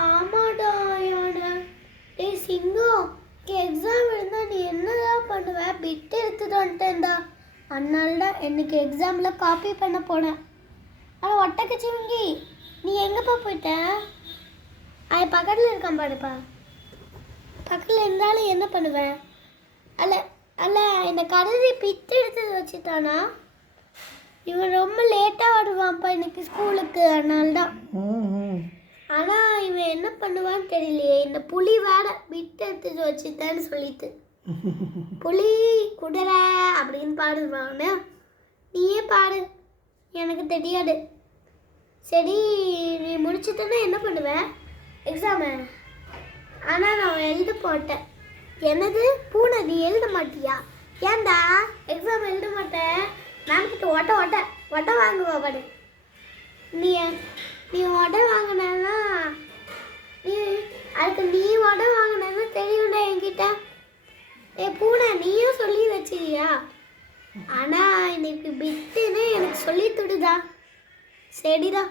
ஆமாடா யானை. டேய் சிங்கம், எக்ஸாம் எழுந்தா நீ என்னதான் பண்ணுவ? பிட்டு எடுத்துட்டு வந்துட்டேன்டா. அதனால தான் எனக்கு எக்ஸாமில் காப்பி பண்ண போனேன். ஆனால் ஒட்டக்கச்சிவங்கி, நீ எங்கேப்பா போயிட்ட? அது பக்கத்தில் இருக்கான் பாருப்பா. பக்கத்தில் இருந்தாலும் என்ன பண்ணுவேன்? அல்ல அல்ல இந்த கடைசி பிட்டு எடுத்து வச்சுட்டானா? இவன் ரொம்ப லேட்டாக வருவான்ப்பா எனக்கு ஸ்கூலுக்கு, அதனால தான். ஆனால் இவன் என்ன பண்ணுவான்னு தெரியலையே. இந்த புலி வேற பிட்டு எடுத்து வச்சுட்டான்னு சொல்லிட்டு புலி குதிரை அப்படின்னு பாடுவாங்க. நீயே பாடு, எனக்கு தெரியாது. சரி, நீ முடிச்சுட்டேன்னா என்ன பண்ணுவேன் எக்ஸாமு? ஆனால் நான் எழுத போட்டேன். என்னது பூனை, நீ எழுத மாட்டியா? ஏன்டா எக்ஸாம் எழுத மாட்டேன்? மேம்கிட்ட ஒட்ட வாங்குவா பாடு. நீ நீ ஒட வாங்கினா நீ அதுக்கு நீ ஒட வாங்கினா தெரியும்டா என்கிட்ட. பூனை, நீயும் சொல்லி வச்சியா? ஆனால் இன்னைக்கு பிட்டுன்னு எனக்கு சொல்லி துடுதா. சரிடா.